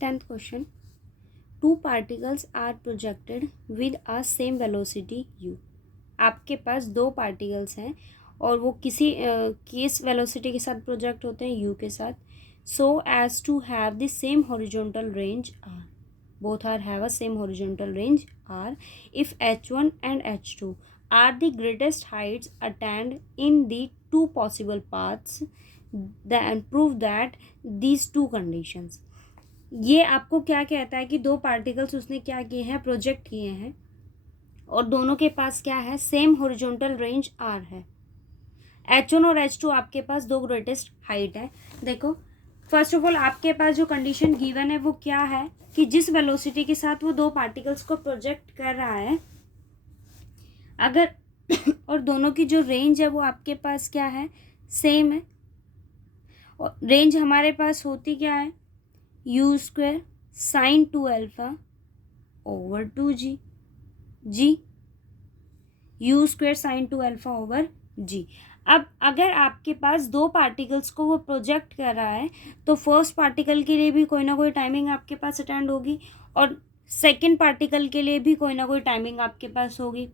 10th question, two particles are projected with a same velocity u। आपके पास दो particles हैं और वो किस वेलोसिटी के साथ प्रोजेक्ट होते हैं, u के साथ। So as to have the same horizontal range r, both are have a same horizontal range r, if h1 and h2 are the greatest heights attained in the two possible paths, then prove that these two conditions। ये आपको क्या कहता है कि दो particles उसने क्या किए हैं, प्रोजेक्ट किए हैं और दोनों के पास क्या है, सेम हॉरिजॉन्टल रेंज r है। h1 और h2 आपके पास दो ग्रेटेस्ट हाइट है। देखो फर्स्ट ऑफ ऑल आपके पास जो कंडीशन गिवन है वो क्या है कि जिस वेलोसिटी के साथ वो दो पार्टिकल्स को प्रोजेक्ट कर रहा है, अगर और दोनों की जो रेंज है वो आपके पास क्या है, सेम है। और रेंज हमारे पास होती क्या है, u square sine 2 alpha over 2g, जी u square sine 2 alpha over g। अब अगर आपके पास दो पार्टिकल्स को वो प्रोजेक्ट कर रहा है तो फर्स्ट पार्टिकल के लिए भी कोई ना कोई टाइमिंग आपके पास अटेंड होगी और सेकंड पार्टिकल के लिए भी कोई ना कोई टाइमिंग आपके पास होगी।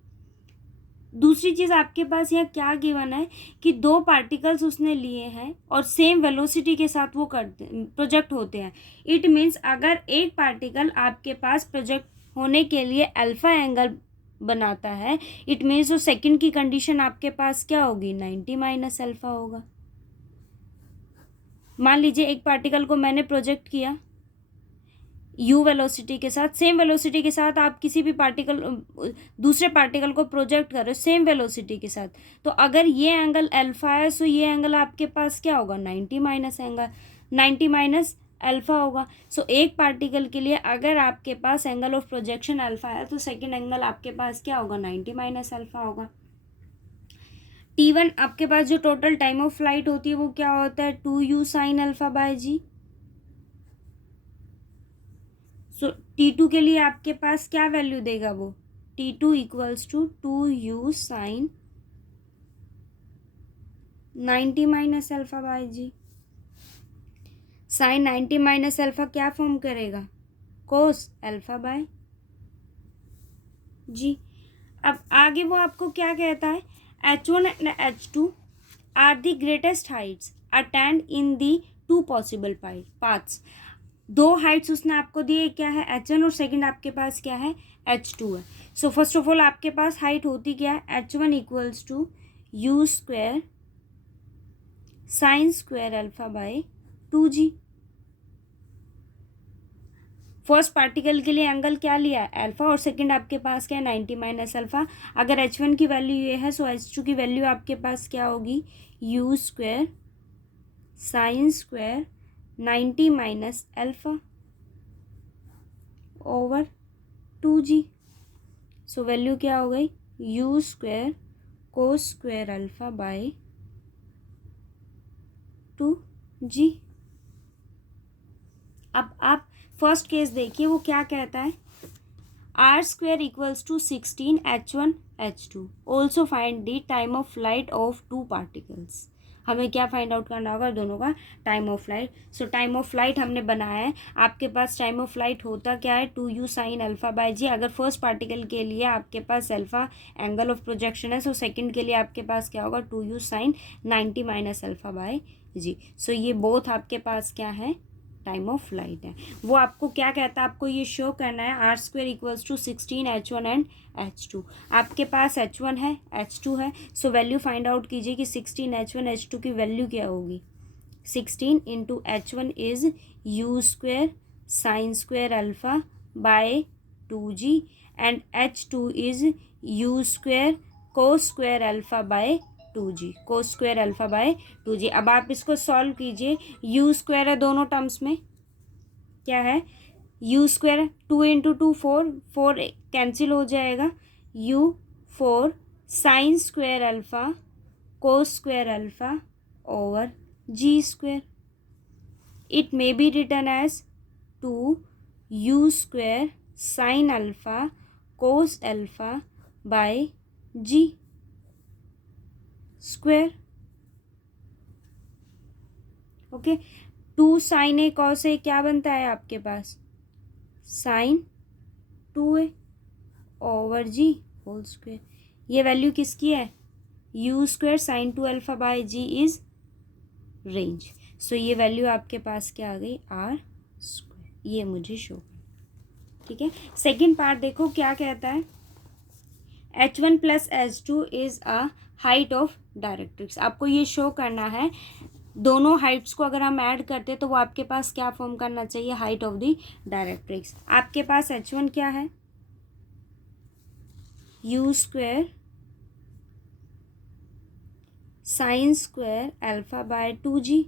दूसरी चीज़ आपके पास यहाँ क्या गिवन है कि दो पार्टिकल्स उसने लिए हैं और सेम वेलोसिटी के साथ वो प्रोजेक्ट होते हैं। इट मीन्स अगर एक पार्टिकल आपके पास प्रोजेक्ट होने के लिए अल्फा एंगल बनाता है, इट मीन्स जो सेकंड की कंडीशन आपके पास क्या होगी, 90 माइनस अल्फा होगा। मान लीजिए एक पार्टिकल को मैंने प्रोजेक्ट किया u वेलोसिटी के साथ, सेम वेलोसिटी के साथ आप किसी भी दूसरे पार्टिकल को प्रोजेक्ट कर रहे हो सेम वेलोसिटी के साथ, तो अगर ये एंगल अल्फा है तो ये एंगल आपके पास क्या होगा, 90 माइनस अल्फा होगा। सो एक पार्टिकल के लिए अगर आपके पास एंगल ऑफ प्रोजेक्शन अल्फा है तो सेकेंड एंगल आपके पास क्या होगा, 90 माइनस अल्फा होगा। t1 आपके पास जो टोटल टाइम ऑफ फ्लाइट होती है वो क्या होता है, 2u sine alpha by G. So t2 के लिए आपके पास क्या वैल्यू देगा वो, t2 equals to 2u sine 90 minus alpha by G. Sine 90 minus alpha क्या फॉर्म करेगा, कोस अल्फा बाय जी। अब आगे वो आपको क्या कहता है, h1 and h2 are the greatest heights attained in the two possible paths. दो हाइट्स उसने आपको दिए, क्या है h1 और सेकंड आपके पास क्या है, h2 है। सो फर्स्ट ऑफ ऑल आपके पास हाइट होती क्या है, h1 equals to u square sine square alpha by 2g। First particle के लिए एंगल क्या लिया है, अल्फा, और सेकंड आपके पास क्या है, 90 माइनस अल्फा। अगर h1 की वैल्यू ये है सो h2 की वैल्यू आपके पास क्या होगी, u square sine square 90 minus alpha over 2g। सो वैल्यू क्या हो गई, u square cos square alpha by 2g। अब आप फर्स्ट केस देखिए वो क्या कहता है, R square equals to 16 h1 h2, also find the time of flight of two particles. हमें क्या फाइंड आउट करना होगा, दोनों का time of flight. So time of flight हमने बनाया है, आपके पास टाइम ऑफ फ्लाइट होता क्या है, 2u साइन अल्फा बाय जी। अगर फर्स्ट पार्टिकल के लिए आपके पास अल्फा एंगल ऑफ प्रोजेक्शन है, सो सेकंड के लिए आपके पास क्या होगा, 2u sine 90 minus alpha by G. So ये बोथ आपके पास क्या है, टाइम ऑफ फ्लाइट है। वो आपको क्या कहता है, आपको ये शो करना है R square equals to 16 h1 and h2। आपके पास h1 है h2 है, सो वैल्यू फाइंड आउट कीजिए कि 16 h1 h2 की वैल्यू क्या होगी। 16 into h1 is u square sine square alpha by 2g and h2 is u square cos square alpha by 2g, cos square alpha by 2g। अब आप इसको solve कीजिए, u square है दोनों terms में, क्या है u स्क्वायर, 2 इंटू 2 4, 4 कैंसिल हो जाएगा, u 4 sine square alpha cos square alpha over g square. It may be written as 2u square sine alpha cos alpha by g square. Okay, 2 sine A cos A क्या बनता है आपके पास, sine 2a over G whole square. ये value किसकी है, U square sine 2 alpha by G is range. So ये value आपके पास क्या आ गई, आर स्क्वायर। ये मुझे शो करना, ठीक है। सेकेंड पार्ट देखो क्या कहता है, H1 plus H2 is a height of directrix. आपको ये शो करना है दोनों हाइट्स को अगर हम ऐड करते हैं तो वो आपके पास क्या फॉर्म करना चाहिए, हाइट ऑफ द डायरेक्ट्रिक्स। आपके पास H1 क्या है, U square sine square alpha by 2g।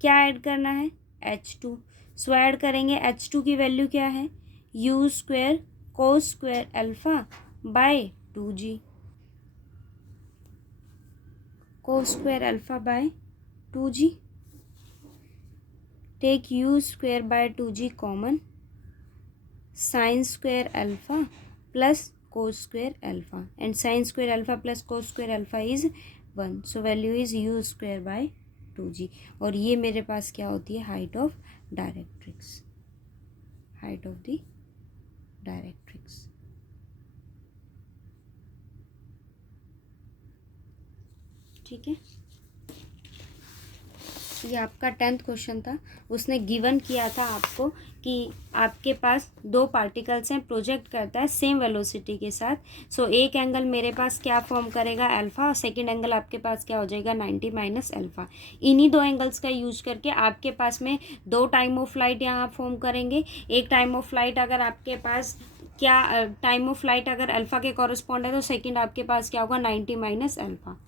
क्या ऐड करना है, H2। सो ऐड करेंगे, H2 की वैल्यू क्या है, U square cos square alpha by 2g, cos square alpha by 2g। Take U square by 2g common, sine square alpha plus cos square alpha, and sine square alpha plus cos square alpha is 1। So value is U square by 2g। और ये मेरे पास क्या होती है, height of directrix, height of the directrix. ठीक है, ये आपका 10th क्वेश्चन था। उसने गिवन किया था आपको कि आपके पास दो पार्टिकल्स हैं, प्रोजेक्ट करता है सेम वेलोसिटी के साथ। सो एक एंगल मेरे पास क्या फॉर्म करेगा, अल्फा, और सेकेंड एंगल आपके पास क्या हो जाएगा, 90 माइनस अल्फा। इन्हीं दो एंगल्स का यूज करके आपके पास में दो टाइम ऑफ फ्लाइट यहाँ फॉर्म करेंगे। एक टाइम ऑफ फ्लाइट अगर आपके पास क्या टाइम ऑफ फ्लाइट अगर अल्फा के कॉरस्पॉन्ड है तो सेकेंड आपके पास क्या होगा, 90 माइनस अल्फा।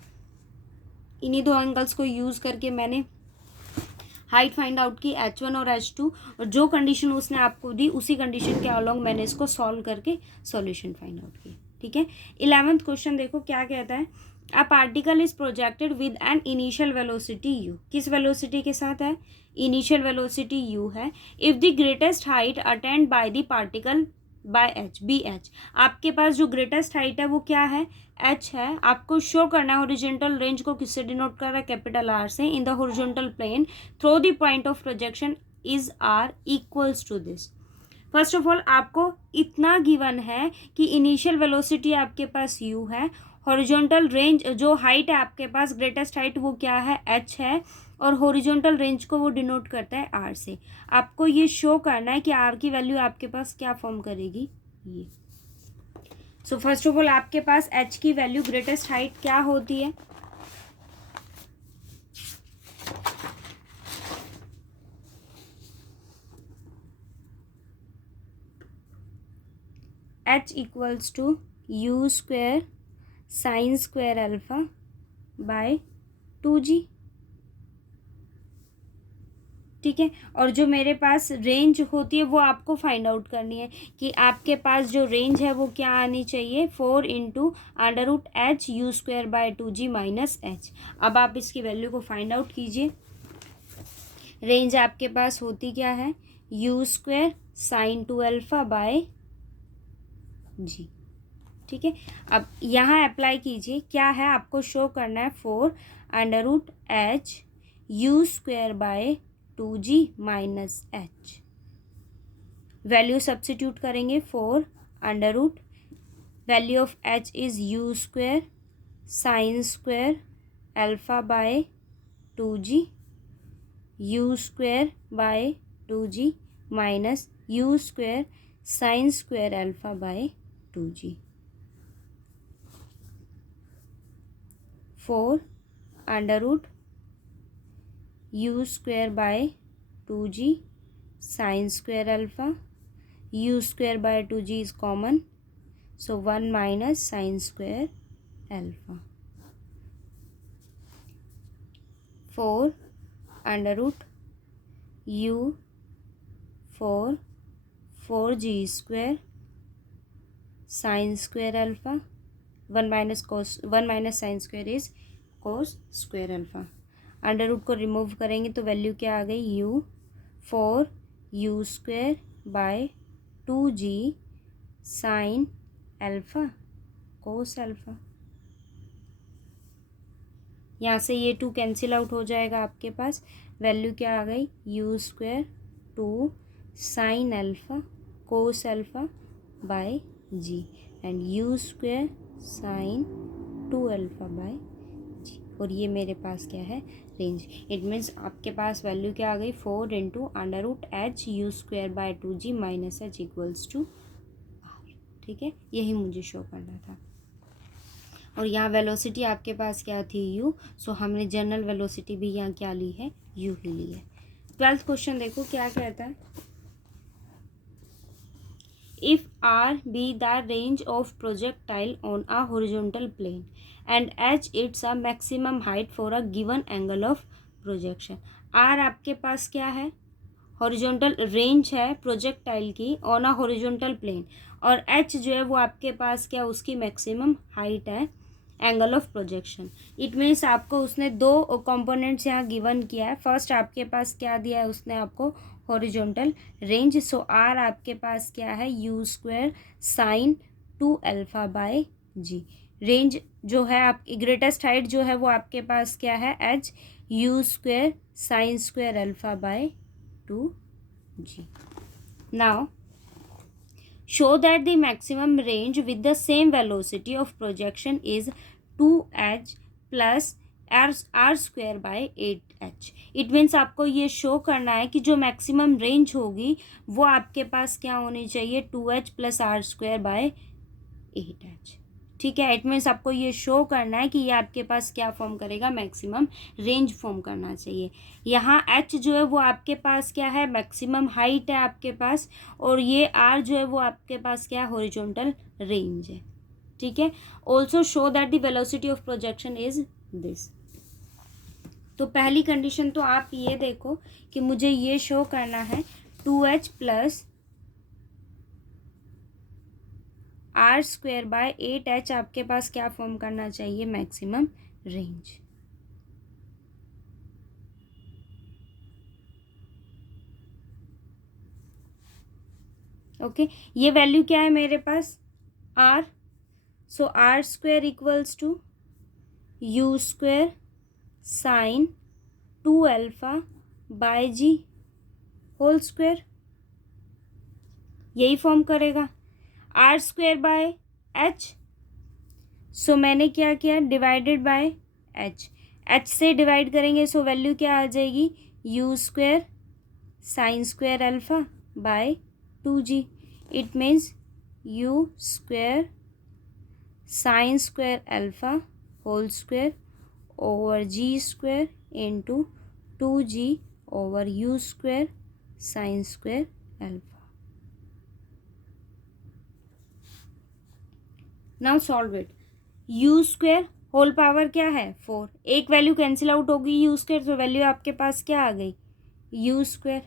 इन्हीं दो एंगल्स को यूज करके मैंने हाइट फाइंड आउट की, H1 और H2, और जो कंडीशन उसने आपको दी उसी कंडीशन के अलॉन्ग मैंने इसको सॉल्व करके सॉल्यूशन फाइंड आउट किया। ठीक है, 11th क्वेश्चन देखो क्या कहता है, a particle is projected with an initial velocity u। किस वेलोसिटी के साथ है, इनिशियल वेलोसिटी u है। If the greatest height attend by the particle by h, be H. आपके पास जो ग्रेटेस्ट हाइट है वो क्या है, h है। आपको शो करना है हॉरिजॉन्टल रेंज को किससे डिनोट कर रहा है, कैपिटल R से, in the horizontal plane through the point of projection is R equals to this. First of all आपको इतना गिवन है कि इनिशियल वेलोसिटी आपके पास u है, हॉरिजॉन्टल रेंज जो हाइट है आपके पास ग्रेटेस्ट हाइट वो क्या है, h है, और हॉरिजॉन्टल रेंज को वो डिनोट करता है R से। आपको ये शो करना है कि R की वैल्यू आपके पास क्या फॉर्म करेगी, ये। सो फर्स्ट ऑफ ऑल आपके पास h की वैल्यू ग्रेटेस्ट हाइट क्या होती है, h equals to U square sine square alpha by 2g। ठीक है, और जो मेरे पास रेंज होती है वो आपको फाइंड आउट करनी है कि आपके पास जो रेंज है वो क्या आनी चाहिए, 4 into under root H U square by 2g minus H. अब आप इसकी वैल्यू को फाइंड आउट कीजिए। रेंज आपके पास होती क्या है, U square sine 2 alpha by G. ठीक है, अब यहाँ अप्लाई कीजिए, क्या है आपको शो करना है, 4 under root H U square by 2g minus H. Value substitute करेंगे, 4 under root value of h is U square sine square alpha by 2g U square by 2g minus U square sine square alpha by 2g। 4 under root U square by 2g sine square alpha, U square by 2g is common, so 1 minus sine square alpha. 4 under root U 4g square sine square alpha, 1 minus sine square is cos square alpha. Under root को remove करेंगे तो value क्या आ गई, U square by 2g sine alpha cos alpha. यहाँ से ये 2 cancel out हो जाएगा आपके पास, वैल्यू क्या आ गई, U square 2 sine alpha cos alpha by G and U square sine 2 alpha by G. और ये मेरे पास क्या है, रेंज। इट मीन्स आपके पास वैल्यू क्या आ गई, 4 into under root H U square by 2g minus H equals to R. ठीक है, यही मुझे शो करना था। और यहाँ वेलोसिटी आपके पास क्या थी, u, सो हमने जनरल वेलोसिटी भी यहाँ क्या ली है, u ही ली है। 12th क्वेश्चन देखो क्या कहता है, if r be the range of projectile on a horizontal plane and h its a maximum height for a given angle of projection। r आपके पास क्या है, हॉरिजॉन्टल रेंज है प्रोजेक्टाइल की ऑन अ हॉरिजॉन्टल प्लेन, और h जो है वो आपके पास क्या, उसकी मैक्सिमम हाइट है angle of projection. It means आपको उसने दो कंपोनेंट्स यहाँ गिवन किया है। फर्स्ट आपके पास क्या दिया है उसने आपको, हॉरिजॉन्टल रेंज। सो आर आपके पास क्या है, U square sine 2 alpha by G. Range जो है आपकी ग्रेटेस्ट हाइट जो है वो आपके पास क्या है, H U square sine square alpha by 2g। Now show that the maximum range with the same velocity of projection is 2h plus r square by 8h। It means आपको ये show करना है कि जो मैक्सिमम रेंज होगी वो आपके पास क्या होनी चाहिए, 2h plus R square by 8h। ठीक है, इट मीन्स आपको ये शो करना है कि ये आपके पास क्या फॉर्म करेगा, मैक्सिमम रेंज फॉर्म करना चाहिए। यहाँ h जो है वो आपके पास क्या है, मैक्सिमम हाइट है आपके पास, और ये r जो है वो आपके पास क्या है, हॉरिजॉन्टल रेंज है। ठीक है, also show that the velocity of projection is this. तो पहली कंडीशन तो आप ये देखो कि मुझे ये शो करना है 2h plus R square by 8h आपके पास क्या फॉर्म करना चाहिए, मैक्सिमम रेंज। ओके, ये वैल्यू क्या है मेरे पास, R. So R square equals to U square sine 2 alpha by G whole square, यही फॉर्म करेगा। R square by H, so मैंने क्या किया, डिवाइडेड बाय एच। एच से डिवाइड करेंगे सो वैल्यू क्या आ जाएगी, U square sine square alpha by 2g। It means U square sine square alpha whole square over G square into 2g over U square sine square alpha. Now solve it. U square whole power क्या है 4, एक value cancel out होगी U square, तो value आपके पास क्या आ गई, यू स्क्वायर।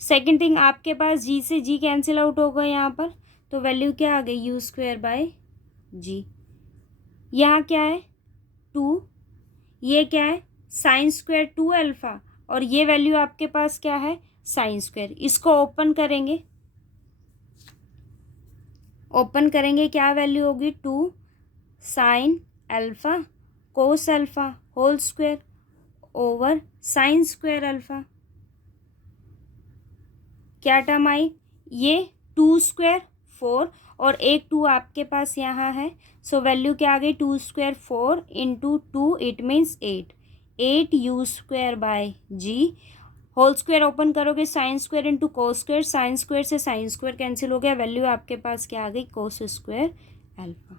सेकेंड थिंग आपके पास जी से जी कैंसिल आउट होगा यहाँ पर, तो वैल्यू क्या आ गई, यू स्क्वायर बाय जी। यहाँ क्या है 2, ये क्या है साइन स्क्वायर 2 अल्फ़ा, और ये वैल्यू आपके पास क्या है, साइन स्क्वायर। इसको ओपन करेंगे, ओपन करेंगे क्या वैल्यू होगी, 2 sine alpha cos alpha whole square over sine square alpha. क्या टर्म आई, ये 2 स्क्वायर 4 और एक 2 आपके पास यहाँ है, सो वैल्यू क्या आ गई, 2 square 4 into 2 it means 8 U square by G whole square. Open करोगे sine square into cos square, sine square से साइन स्क्वायर कैंसिल हो गया, वैल्यू आपके पास क्या आ गई, कोस स्क्वायर अल्फ़ा।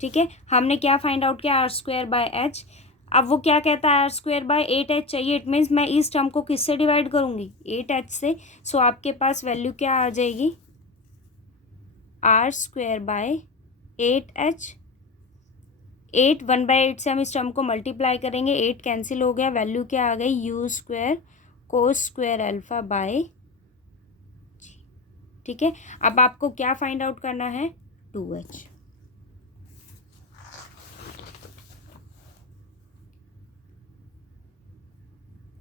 ठीक है, हमने क्या फाइंड आउट किया, आर स्क्वायर बाय एच। अब वो क्या कहता है, आर स्क्वायर बाय 8h चाहिए। इट मीन्स मैं इस टर्म को किससे डिवाइड करूँगी, 8h से। सो आपके पास वैल्यू क्या आ जाएगी, आर स्क्वायर बाय 8h। 8 1/8 से हम इस टर्म को मल्टीप्लाई करेंगे, 8 कैंसिल हो गया, वैल्यू क्या आ गई, U square cos square alpha by G. ठीक है, अब आपको क्या फाइंड आउट करना है, 2h।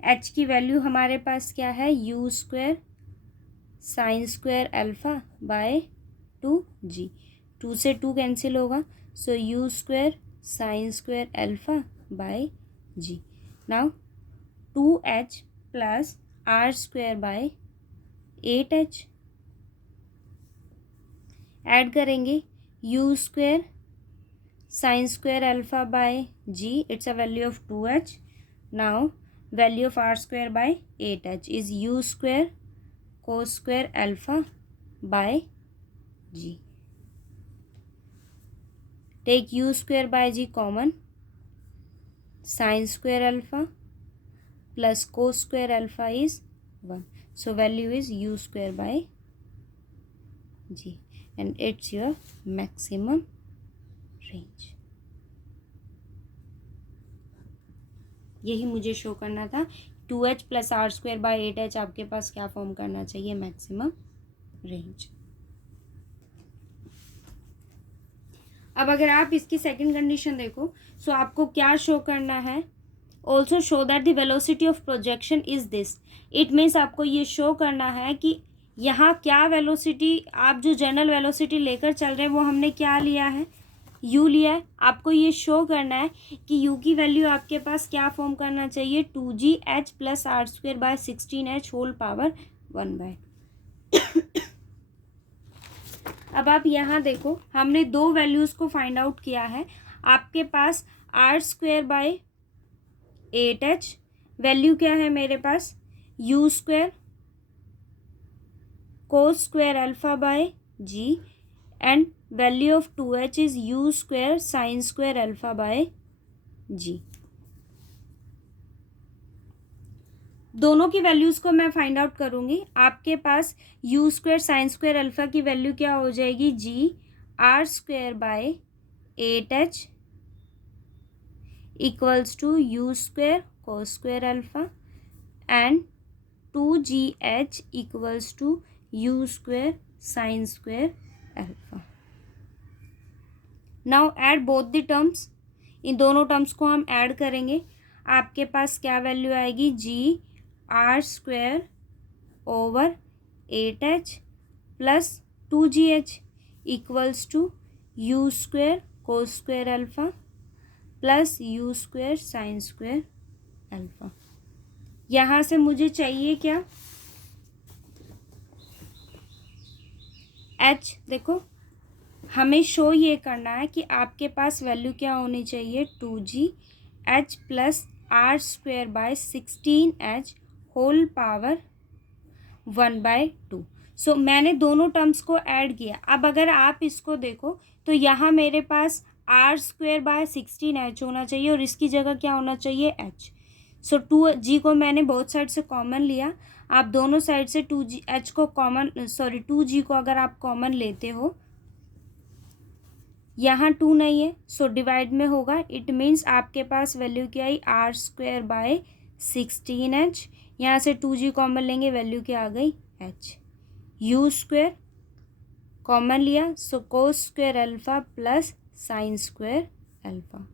h की वैल्यू हमारे पास क्या है, U square sine square alpha by 2g। 2 से 2 कैंसिल होगा, so U square sine square alpha by G. Now 2h plus R square by 8h। Add करेंगे U square sine square alpha by G, it's a value of 2h। Now value of R square by 8h is U square cos square alpha by G. Take U square by G common, sine square alpha plus cos square alpha is 1. So value is u square by g and it's your maximum range. यही मुझे show करना था। 2h plus R square by 8h आपके पास क्या form करना चाहिए? Maximum range. अब अगर आप इसकी सेकंड कंडीशन देखो, सो आपको क्या शो करना है? Also show that the velocity of projection is this. It means आपको ये शो करना है कि यहाँ क्या वेलोसिटी, आप जो जनरल वेलोसिटी लेकर चल रहे हैं वो हमने क्या लिया है? u लिया है। आपको ये शो करना है कि u की वैल्यू आपके पास क्या फॉर्म करना चाहिए? 2gh plus R square by 16h whole power 1/। अब आप यहाँ देखो, हमने दो वैल्यूज़ को फाइंड आउट किया है। आपके पास R square by 8h value क्या है मेरे पास? You square cos square alpha by G and value of 2h is U square sine square alpha by G. दोनों की वैल्यूज को मैं फाइंड आउट करूंगी। आपके पास you square sine square alpha की वैल्यू क्या हो जाएगी? G R square by 8h equals to U square cos square alpha and 2gh equals to u square sin square alpha. Now add both the terms. इन दोनों terms को हम add करेंगे। आपके पास क्या वैल्यू आएगी? G R square over 8h plus 2gh equals to U square cos square alpha plus U square sine square alpha. यहाँ से मुझे चाहिए क्या? h। देखो हमें शो ये करना है कि आपके पास वैल्यू क्या होनी चाहिए? 2gh plus R square by 16h whole power 1/2। So मैंने दोनों टर्म्स को ऐड किया। अब अगर आप इसको देखो तो यहाँ मेरे पास आर स्क्वायर बाय 16h होना चाहिए और इसकी जगह क्या होना चाहिए? h। सो 2g को मैंने बोथ साइड से कॉमन लिया। आप दोनों साइड से 2h को कॉमन 2g को अगर आप कॉमन लेते हो, यहाँ 2 नहीं है सो डिवाइड में होगा। इट मीन्स आपके पास वैल्यू क्या आई? Are square by 16h। यहाँ से 2g कॉमन लेंगे, वैल्यू क्या आ गई? h। यू स्क्वायर कॉमन लिया so cos square alpha plus sine square alpha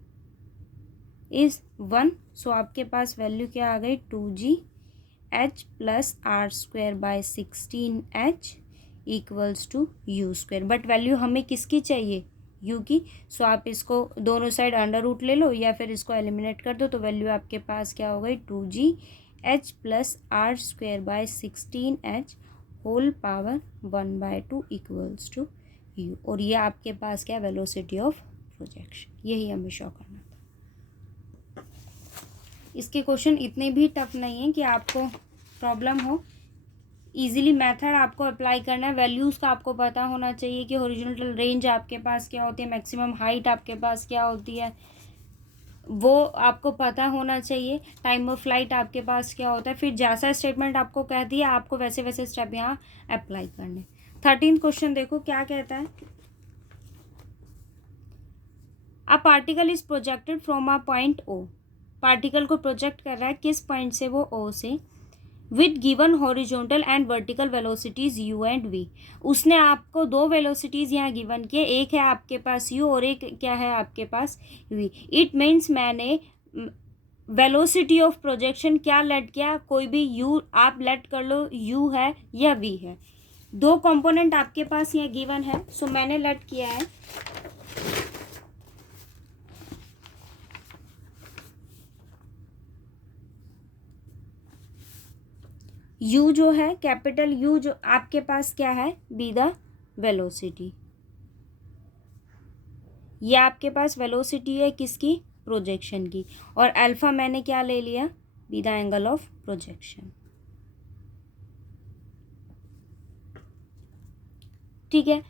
is 1। So आपके पास वैल्यू क्या आ गई? 2gh plus R square by 16h equals to U square. But value हमें किसकी चाहिए? u की। सो आप इसको दोनों साइड अंडर रूट ले लो या फिर इसको एलिमिनेट कर दो तो वैल्यू आपके पास क्या हो गई? 2gh plus R square by 16h whole power 1/2 equals to u। और ये आपके पास क्या? Velocity of projection. यही हमें शो करना था। इसके क्वेश्चन इतने भी टफ नहीं है कि आपको प्रॉब्लम हो। इजीली मेथड आपको अप्लाई करना है। वैल्यूज़ का आपको पता होना चाहिए कि हॉरिजॉन्टल रेंज आपके पास क्या होती है, मैक्सिमम हाइट आपके पास क्या होती है, वो आपको पता होना चाहिए। टाइम ऑफ फ्लाइट आपके पास क्या होता है। फिर जैसा स्टेटमेंट आपको कह दिया आपको वैसे वैसे स्टेप यहाँ अप्लाई करने। 13th क्वेश्चन देखो क्या कहता है। A particle is projected from a point O. Particle को प्रोजेक्ट कर रहा है किस पॉइंट से? वो ओ से। With given horizontal and vertical velocities u and v। उसने आपको दो वेलोसिटीज़ यहाँ गिवन किए, एक है आपके पास u और एक क्या है आपके पास v। इट मीन्स मैंने वेलोसिटी ऑफ प्रोजेक्शन क्या लेट किया? कोई भी u आप लेट कर लो, u है या v है। दो कंपोनेंट आपके पास यहाँ गिवन है। सो मैंने लेट किया है u जो है, कैपिटल U जो आपके पास क्या है, बी द वेलोसिटी। ये आपके पास वेलोसिटी है किसकी, प्रोजेक्शन की, और अल्फा मैंने क्या ले लिया, be the angle of projection. ठीक है।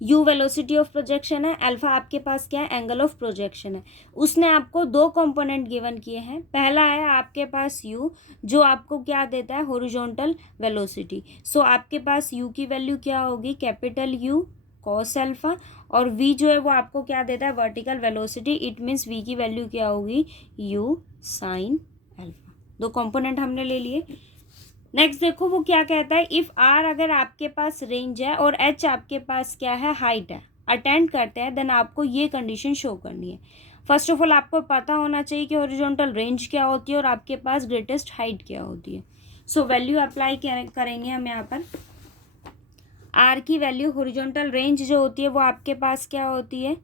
u वेलोसिटी ऑफ प्रोजेक्शन है, अल्फा आपके पास क्या है, एंगल ऑफ प्रोजेक्शन है। उसने आपको दो कंपोनेंट गिवन किए हैं। पहला है आपके पास u, जो आपको क्या देता है, हॉरिजॉन्टल वेलोसिटी। सो आपके पास u की वैल्यू क्या होगी, कैपिटल U कॉस अल्फा, और v जो है वो आपको क्या देता है, vertical velocity. It means v की वैल्यू क्या होगी, u साइन अल्फा। दो कंपोनेंट हमने ले लिए। नेक्स्ट देखो वो क्या कहता है, इफ़ आर अगर आपके पास रेंज है और एच आपके पास क्या है, हाइट है, अटेंड करते हैं, देन आपको ये कंडीशन शो करनी है। फर्स्ट ऑफ ऑल आपको पता होना चाहिए कि हॉरिजॉन्टल रेंज क्या होती है और आपके पास ग्रेटेस्ट हाइट क्या होती है। सो वैल्यू अप्लाई करेंगे हम यहाँ पर। आर की वैल्यू, हॉरिजॉन्टल रेंज जो होती है वो आपके पास क्या होती है,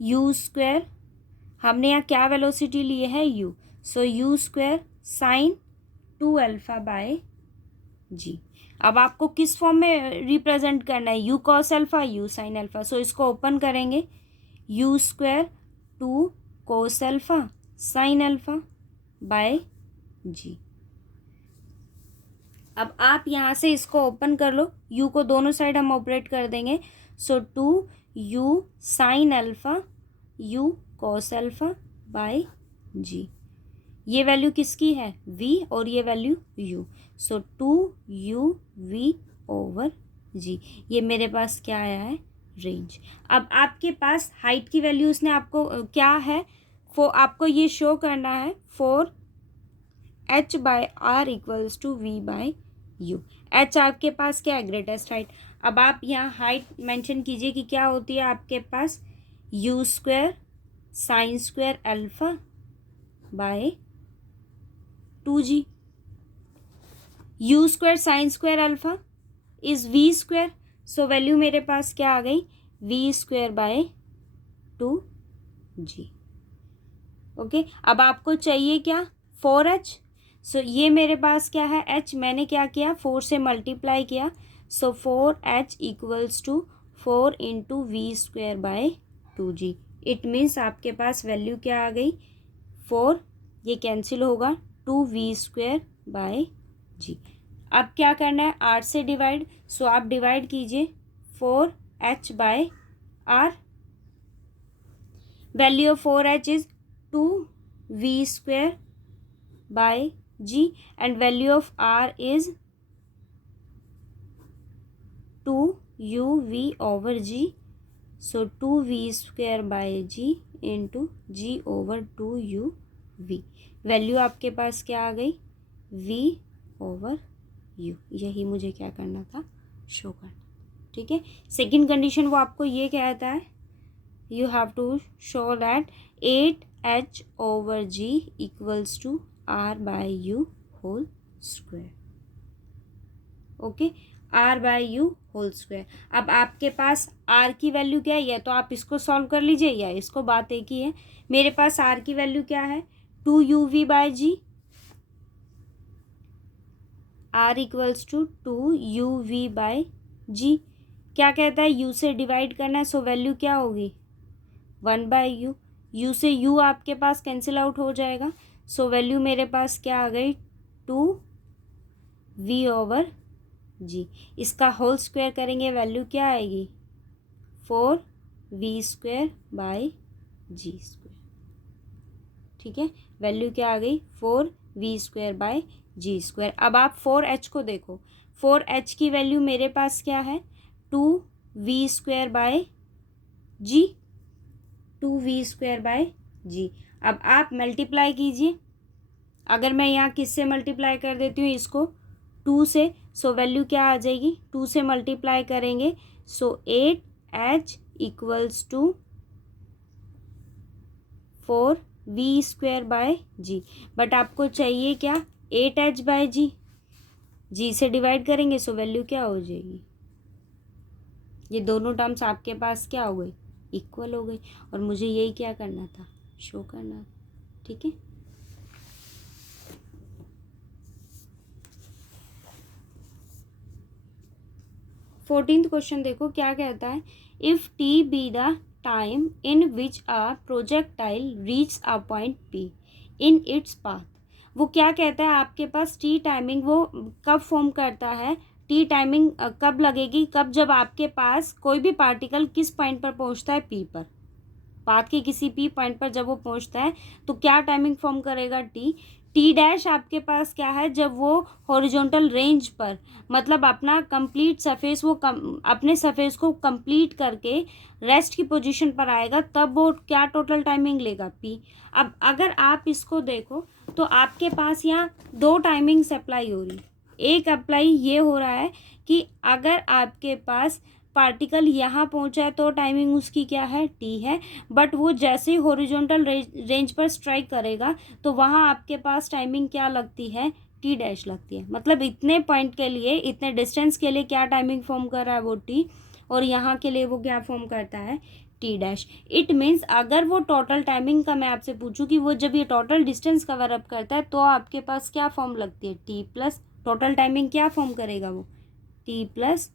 यू स्क्वायर, हमने यहाँ क्या वेलोसिटी ली है, u, so U square sine 2 alpha by G. अब आपको किस फॉर्म में रिप्रेजेंट करना है, U cos alpha, U sine alpha. So इसको ओपन करेंगे, U square 2 cos alpha sine alpha by G. अब आप यहाँ से इसको ओपन कर लो, यू को दोनों साइड हम ऑपरेट कर देंगे। So 2 U sine alpha U cos alpha by जी। ये वैल्यू किसकी है, v, और ये value u। So 2uv over g। ये मेरे पास क्या आया है, रेंज। अब आपके पास हाइट की वैल्यू उसने आपको क्या है, आपको ये शो करना है 4h/r equals to v/u। h आपके पास क्या है, ग्रेटेस्ट हाइट। अब आप यहाँ हाइट मेंशन कीजिए कि क्या होती है आपके पास, u square sine square alpha by 2g। u square sine square alpha is v square. So value मेरे पास क्या आ गई, v square by 2g। Okay, अब आपको चाहिए क्या, 4h। सो ये मेरे पास क्या है, h मैंने क्या किया, 4 से मल्टीप्लाई किया। So 4h equals to 4 into V square by 2g। It means आपके पास वैल्यू क्या आ गई, 4, ये कैंसिल होगा, 2v स्क्वायर बाय जी। अब क्या करना है, r से डिवाइड। सो आप डिवाइड कीजिए 4h by r। Value of 4h is 2v square by g and value of r is 2uv over g। So 2v square by g into g over 2uv। Value आपके पास क्या आ गई, v over u। यही मुझे क्या करना था, शो करना। ठीक है। सेकंड कंडीशन वो आपको ये कहता है, you have to show that 8h over g equals to r by u whole square. Okay, r by u whole square. अब आपके पास r की वैल्यू क्या है, या तो आप इसको सॉल्व कर लीजिए या इसको, बात एक ही है। मेरे पास r की वैल्यू क्या है, 2uv by g, r equals to 2uv by g। क्या कहता है, u से डिवाइड करना है। सो वैल्यू क्या होगी, 1/u। u से u आपके पास कैंसिल आउट हो जाएगा। सो वैल्यू मेरे पास क्या आ गई, 2v ओवर g। इसका होल स्क्वायर करेंगे, वैल्यू क्या आएगी, 4v square by g square. ठीक है, वैल्यू क्या आ गई, 4v square by ji square. अब आप 4h को देखो, 4h की वैल्यू मेरे पास क्या है, 2v square by G, 2v square by G. अब आप मल्टीप्लाई कीजिए, अगर मैं यहाँ किससे मल्टीप्लाई कर देती हूँ, इसको 2 से। सो वैल्यू क्या आ जाएगी, 2 से मल्टीप्लाई करेंगे। So 8h equals to 4v square by G. But आपको चाहिए क्या, 8h बाय जी, जी से डिवाइड करेंगे। सो वैल्यू क्या हो जाएगी, ये दोनों टर्म्स आपके पास क्या हो गई, इक्वल हो गई। और मुझे यही क्या करना था, शो करना था। ठीक है। 14th क्वेश्चन देखो क्या कहता है, if T be the time in which a projectile reach a point P in its path. वो क्या कहता है, आपके पास टी टाइमिंग वो कब फॉर्म करता है, टी टाइमिंग कब लगेगी, कब, जब आपके पास कोई भी पार्टिकल किस पॉइंट पर पहुंचता है, पी पर, पाथ के किसी पी पॉइंट पर जब वो पहुंचता है तो क्या टाइमिंग फॉर्म करेगा, टी। टी डैश आपके पास क्या है, जब वो हॉरिजॉन्टल रेंज पर, मतलब अपना कंप्लीट सरफेस, वो अपने सरफेस को कंप्लीट करके रेस्ट की पोजीशन पर आएगा, तब वो क्या टोटल टाइमिंग लेगा, पी। अब अगर आप इसको देखो तो आपके पास यहाँ दो टाइमिंग्स अप्लाई हो रही, एक अप्लाई ये हो रहा है कि अगर आपके पास पार्टिकल यहाँ पहुँचा है तो टाइमिंग उसकी क्या है, टी है, बट वो जैसे ही हॉरिजॉन्टल रेंज पर स्ट्राइक करेगा तो वहाँ आपके पास टाइमिंग क्या लगती है, टी डैश लगती है। मतलब इतने पॉइंट के लिए, इतने डिस्टेंस के लिए क्या टाइमिंग फॉर्म कर रहा है, वो टी, और यहाँ के लिए वो क्या फॉर्म करता है, टी डैश। इट मीन्स अगर वो टोटल टाइमिंग का मैं आपसे पूछूं कि वो जब ये टोटल डिस्टेंस कवर अप करता है तो आपके पास क्या फॉर्म लगती है, टी प्लस टोटल टाइमिंग क्या फॉर्म करेगा वो, टी प्लस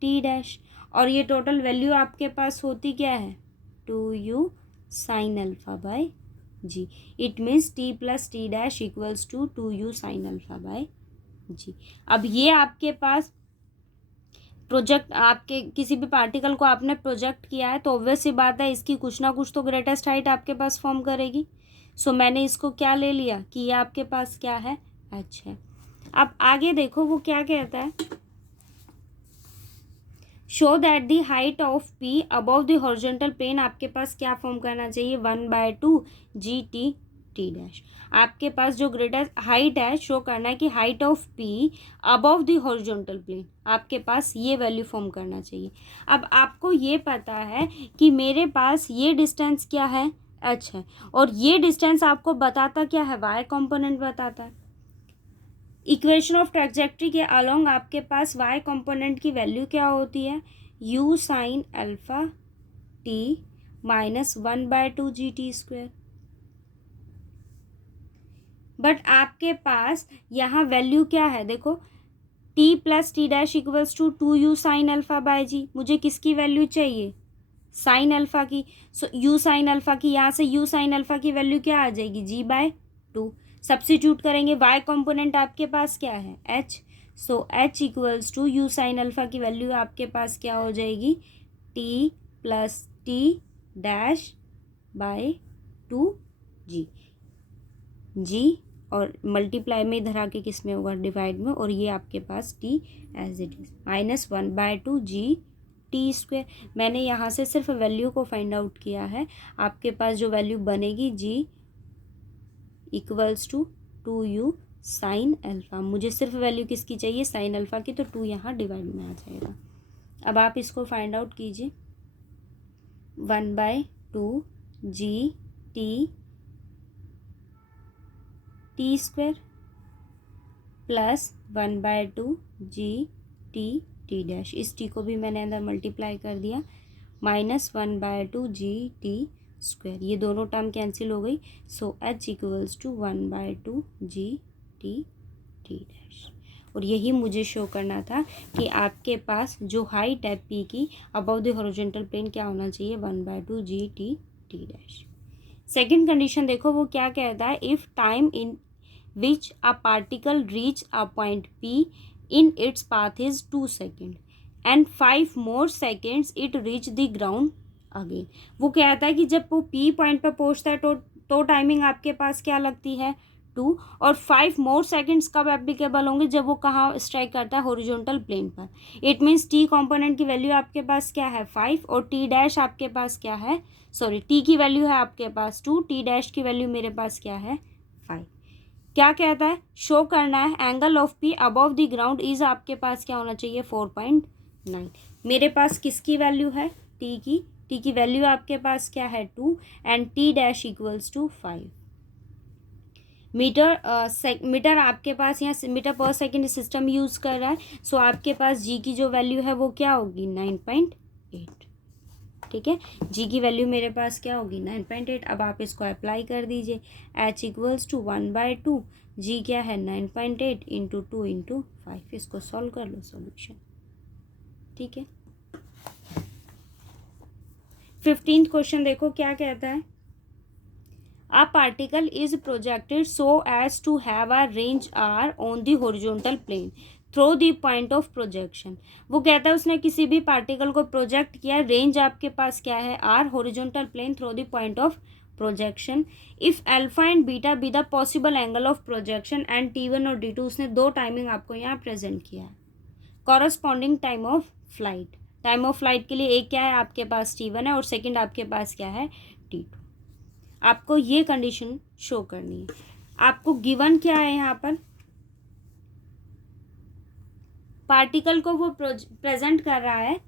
टी डैश। और ये टोटल वैल्यू आपके पास होती क्या है, 2u sine alpha by G. It means T plus T dash equals to 2u sine alpha by G. अब ये आपके पास प्रोजेक्ट, आपके किसी भी पार्टिकल को आपने प्रोजेक्ट किया है तो ऑब्वियस सी बात है इसकी कुछ ना कुछ तो ग्रेटेस्ट हाइट आपके पास फॉर्म करेगी। सो मैंने इसको क्या ले लिया कि ये आपके पास क्या है, एच है। अब आगे देखो वो क्या कहता है, show that the height of P above the horizontal plane आपके पास क्या फॉर्म करना चाहिए, 1/2 जी टी टी डैश। आपके पास जो ग्रेटेस्ट हाइट है शो करना है कि height of P above the horizontal plane आपके पास ये वैल्यू फॉर्म करना चाहिए। अब आपको ये पता है कि मेरे पास ये डिस्टेंस क्या है, एच है, और ये डिस्टेंस आपको बताता क्या है, वाई कंपोनेंट बताता है। इक्वेशन ऑफ ट्रैजेक्टरी के अलोंग आपके पास y कंपोनेंट की वैल्यू क्या होती है, u sine alpha t minus 1/2 G T square. But आपके पास यहाँ वैल्यू क्या है, देखो t plus T dash equals to 2u sine alpha by G. मुझे किसकी वैल्यू चाहिए, साइन अल्फा की। सो u साइन अल्फा की, यहाँ से u साइन अल्फा की वैल्यू क्या आ जाएगी, g/2। सब्स्टिट्यूट करेंगे, y कंपोनेंट आपके पास क्या है, h। So h equals to u sine alpha की वैल्यू आपके पास क्या हो जाएगी, t plus T dash by 2g। g और मल्टीप्लाई में इधर आके किस में होगा, डिवाइड में, और ये आपके पास t as it is minus 1/2 G T square. मैंने यहाँ से सिर्फ वैल्यू को फाइंड आउट किया है। आपके पास जो वैल्यू बनेगी g equals to 2u sine alpha, मुझे सिर्फ वैल्यू किसकी चाहिए, साइन अल्फा की, तो 2 यहाँ डिवाइड में आ जाएगा। अब आप इसको फाइंड आउट कीजिए, 1/2 G T square plus 1/2 G T dash, इस टी को भी मैंने अंदर मल्टीप्लाई कर दिया, माइनस 1/2 जी टी स्क्वायर। ये दोनों टर्म कैंसिल हो गई। So H equals to 1/2 G T dash. और यही मुझे शो करना था कि आपके पास जो हाइट है पी की अबव द हॉरिजॉन्टल प्लेन क्या होना चाहिए, 1/2 G T dash. Second condition देखो वो क्या कहता है, if time in which a particle reach a point P in its path is 2 second and 5 more seconds it reach the ground again. वो कहता है कि जब वो पी पॉइंट पर पहुंचता है तो टाइमिंग आपके पास क्या लगती है, 2, और 5 more seconds कब एप्लीकेबल होंगे, जब वो कहाँ स्ट्राइक करता है, हॉरिजॉन्टल प्लेन पर। इट मीन्स टी कंपोनेंट की वैल्यू आपके पास क्या है, 5, और टी डैश आपके पास क्या है, सॉरी टी की वैल्यू है आपके पास 2, टी डैश की वैल्यू मेरे पास क्या है, 5। क्या कहता है, शो करना है angle of P above the ground is आपके पास क्या होना चाहिए, 4.9। मेरे पास किसकी वैल्यू है, टी की वैल्यू आपके पास क्या है, 2, and T dash equals to 5। Metre आपके पास यहाँ मीटर पर सेकेंड सिस्टम यूज कर रहा है। सो आपके पास जी की जो वैल्यू है वो क्या होगी, 9.8। ठीक है, जी की वैल्यू मेरे पास क्या होगी, 9.8। अब आप इसको अप्लाई कर दीजिए, एच इक्वल्स टू 1/2 जी क्या है, 9.8 इंटू 2 इंटू 5। इसको सॉल्व कर लो, सॉल्यूशन ठीक है। 15th क्वेश्चन देखो क्या कहता है। A particle is projected so as to have a range r on the horizontal plane through the point of projection। वो कहता है उसने किसी भी पार्टिकल को प्रोजेक्ट किया, रेंज आपके पास क्या है r, horizontal plane through the point of projection। if alpha and beta be the possible angle of projection and t1 और t2, उसने दो टाइमिंग आपको यहाँ प्रेजेंट किया है। Corresponding time of flight, time of flight के लिए एक क्या है आपके पास t1 है और सेकंड आपके पास क्या है t2। आपको ये कंडीशन शो करनी है। आपको गिवन क्या है यहाँ पर, पार्टिकल को वो प्रेजेंट कर रहा है,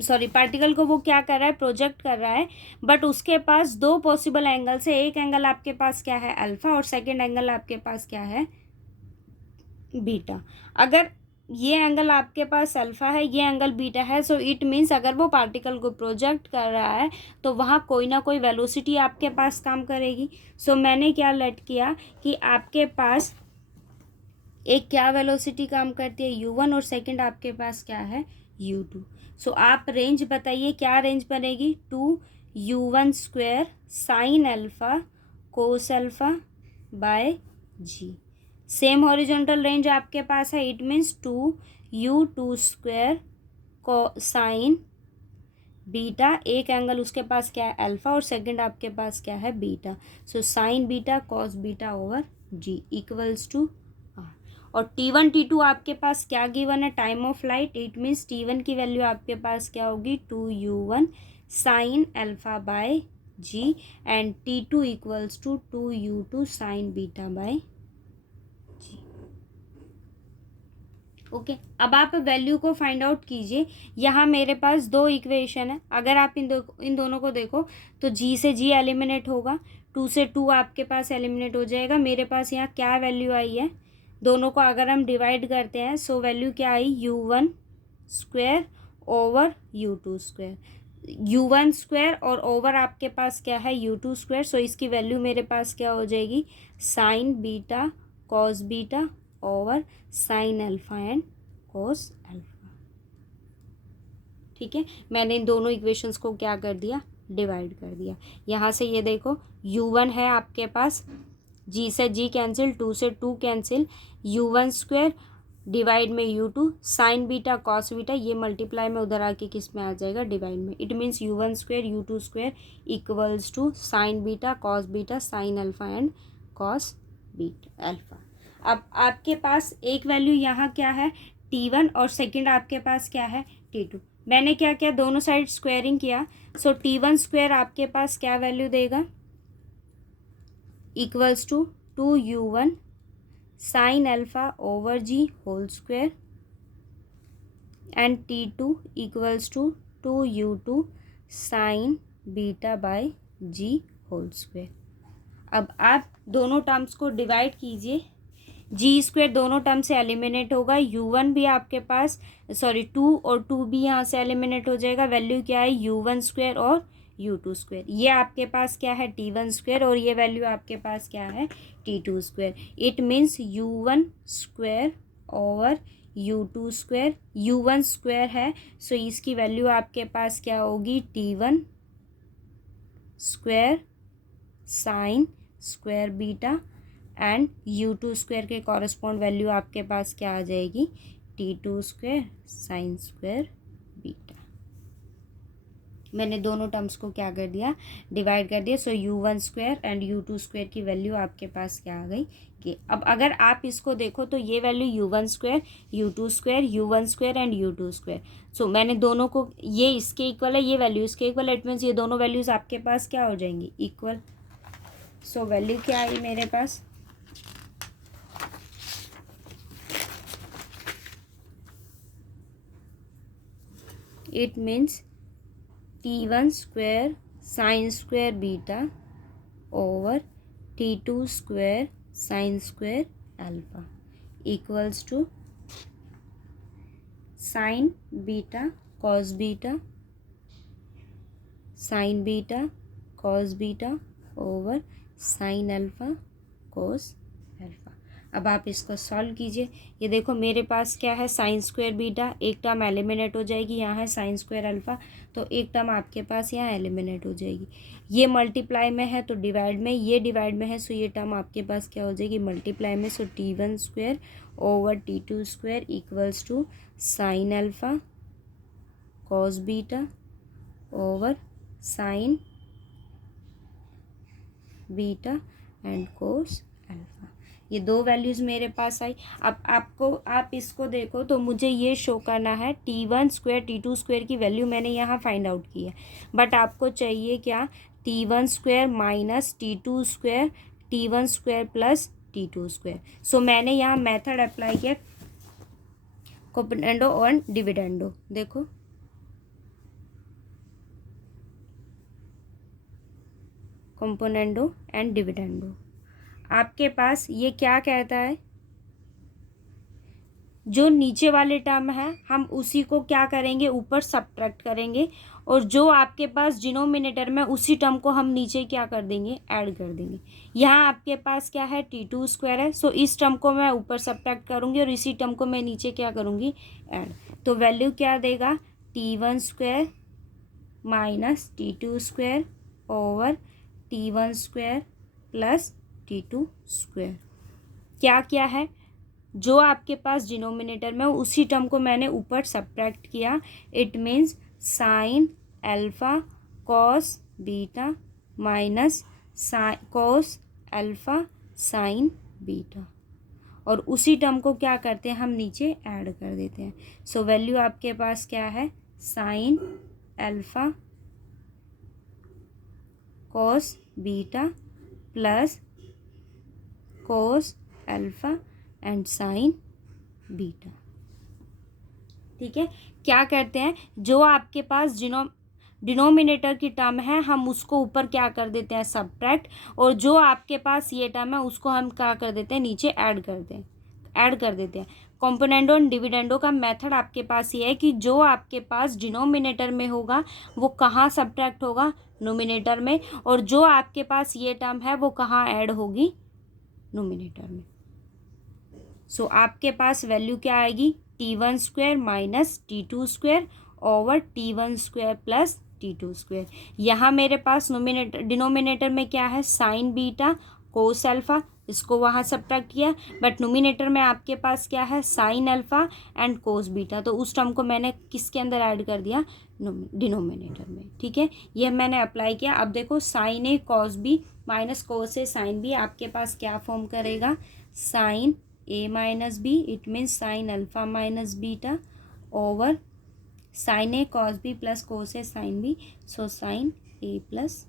सॉरी पार्टिकल को वो क्या कर रहा है, प्रोजेक्ट कर रहा है, बट उसके पास दो पॉसिबल एंगल से, एक एंगल आपके पास क्या है अल्फा और सेकंड एंगल आपके पास क्या है बीटा। अगर ये एंगल आपके पास अल्फा है, ये एंगल बीटा है, सो इट मीन्स अगर वो पार्टिकल को प्रोजेक्ट कर रहा है तो वहाँ कोई ना कोई वेलोसिटी आपके पास काम करेगी। सो मैंने क्या लेट किया कि आपके पास एक क्या वेलोसिटी काम करती है u1 और सेकंड आपके पास क्या है u2। सो आप रेंज बताइए क्या रेंज बनेगी, 2u1² sine alpha cos alpha by G. Same horizontal range आपके पास है, इट मीन्स 2u2² को साइन बीटा, एक एंगल उसके पास क्या है अल्फा और सेकंड आपके पास क्या है beta. So sine beta cos beta over G equals to R. और t1 t2 आपके पास क्या गिवन है, time of light, it means t1 की वैल्यू आपके पास क्या होगी 2u1 sine alpha by G and t2 equals to 2u2 sine beta by G. Okay अब आप वैल्यू को फाइंड आउट कीजिए। यहाँ मेरे पास दो इक्वेशन है, अगर आप इन दोनों को देखो तो g से g एलिमिनेट होगा, 2 से 2 आपके पास एलिमिनेट हो जाएगा। मेरे पास यहाँ क्या वैल्यू आई है, दोनों को अगर हम डिवाइड करते हैं सो वैल्यू क्या आई u1² ओवर u2², u1² और ओवर आपके पास क्या है u2²। सो इसकी वैल्यू मेरे पास क्या हो जाएगी sign beta cos beta over sine alpha and cos alpha. ठीक है, मैंने इन दोनों इक्वेशंस को क्या कर दिया डिवाइड कर दिया। यहाँ से ये देखो u1 है आपके पास, g से g कैंसिल, 2 से 2 कैंसिल, u1² डिवाइड में u2 sine beta cos beta, ये मल्टीप्लाई में उधर आके किस में आ जाएगा डिवाइड में। It means u1² u2² equals to sine beta cos beta sine alpha and cos beta alpha. अब आपके पास एक वैल्यू यहाँ क्या है t1 और सेकंड आपके पास क्या है t2। मैंने क्या किया दोनों साइड स्क्वायरिंग किया, सो t1² आपके पास क्या वैल्यू देगा equals to 2u1 sine alpha over G whole square and t2 equals to 2u2 sine beta by G whole square. अब आप दोनों टर्म्स को डिवाइड कीजिए, g² दोनों टर्म से एलिमिनेट होगा, u1 भी आपके पास सॉरी 2 और 2 भी यहाँ से एलिमिनेट हो जाएगा। वैल्यू क्या है u1² और u2², ये आपके पास क्या है t1² और ये वैल्यू आपके पास क्या है t2²। It means u1² over u2², u1² है सो इसकी वैल्यू आपके पास क्या होगी t1² sine square beta and u2² के कॉरस्पॉन्ड वैल्यू आपके पास क्या आ जाएगी t2² साइन स्क्वायर बीटा। मैंने दोनों टर्म्स को क्या कर दिया डिवाइड कर दिया। सो u1² एंड u2² की वैल्यू आपके पास क्या आ गई कि अब अगर आप इसको देखो तो ये value u1² u2² u1² and u2²। सो मैंने दोनों को, ये इसके इक्वल है, ये वैल्यू इसके इक्वल है, इट मीन्स ये दोनों वैल्यूज आपके पास क्या हो जाएंगी इक्वल। सो वैल्यू क्या आई मेरे पास it means t1² sine square beta over t2² sine square alpha equals to sine beta cos beta sine beta cos beta over sine alpha cos alpha. अब आप इसको सॉल्व कीजिए। ये देखो मेरे पास क्या है, साइन स्क्वायर बीटा, एक टर्म एलिमिनेट हो जाएगी, यहाँ है साइन स्क्वायर अल्फ़ा, तो एक टर्म आपके पास यहाँ एलिमिनेट हो जाएगी। ये मल्टीप्लाई में है तो डिवाइड में, ये डिवाइड में है, सो ये टर्म आपके पास क्या हो जाएगी, मल्टीप्लाई में। So T1 square over T2 square equals to sine alpha cos beta over sine beta and cos alpha. ये दो वैल्यूज़ मेरे पास आई। अब आप इसको देखो तो मुझे ये शो करना है T1 स्क्वायर T2 स्क्वायर की वैल्यू मैंने यहाँ फाइंड आउट की है, बट आपको चाहिए क्या, T1 square minus T2 square, T1 square plus T2 square. So मैंने यहाँ मेथड अप्लाई किया कोपेरेंडो और डिविडेंडो। देखो कंपोनेंडो एंड डिविडेंडो। आपके पास ये क्या कहता है, जो नीचे वाले टर्म है हम उसी को क्या करेंगे, ऊपर सब्ट्रैक्ट करेंगे, और जो आपके पास डिनोमिनेटर में उसी टर्म को हम नीचे क्या कर देंगे, ऐड कर देंगे। यहाँ आपके पास क्या है, T2 स्क्वायर है, सो इस टर्म को मैं ऊपर सब्ट्रैक्ट करूँगी और इसी टर्म को मैं नीचे क्या करूँगी, ऐड। तो वैल्यू क्या देगा, T1 square minus T2 square over T1 square plus T2 square. क्या क्या है, जो आपके पास डिनोमिनेटर में उसी टर्म को मैंने ऊपर सब्ट्रैक्ट किया। It means sine alpha cos beta minus cos alpha sine beta, और उसी टर्म को क्या करते हैं हम नीचे ऐड कर देते हैं। सो वैल्यू आपके पास क्या है, sign alpha cos beta plus cos alpha and sign beta. ठीक है, क्या करते हैं, जो आपके पास डिनोमिनेटर की टर्म है हम उसको ऊपर क्या कर देते हैं, सब्ट्रैक्ट, और जो आपके पास ये टर्म है उसको हम क्या कर देते हैं, नीचे ऐड कर देते हैं। कॉम्पोनेंडो एंड डिविडेंडो का मेथड आपके पास ये है कि जो आपके पास डिनोमिनेटर में होगा वो कहाँ सब्ट्रैक्ट होगा, नोमिनेटर में, और जो आपके पास ये टर्म है वो कहाँ ऐड होगी, नोमिनेटर में। सो आपके पास वैल्यू क्या आएगी, T1 square minus T2 square over T1 square plus T2 square. यहाँ मेरे पास डिनोमिनेटर में क्या है, साइन बीटा कोस अल्फ़ा, इसको वहाँ सब्ट्रैक्ट किया, बट नोमिनेटर में आपके पास क्या है, sine alpha and cos beta, तो उस टर्म को मैंने किसके अंदर ऐड कर दिया, डिनोमिनेटर में। ठीक है, ये मैंने अप्लाई किया। अब देखो sine A cos B minus cos A sine B आपके पास क्या फॉर्म करेगा, sine A minus B, it means sine alpha minus beta over sine A cos B plus cos A sine B, so sine A plus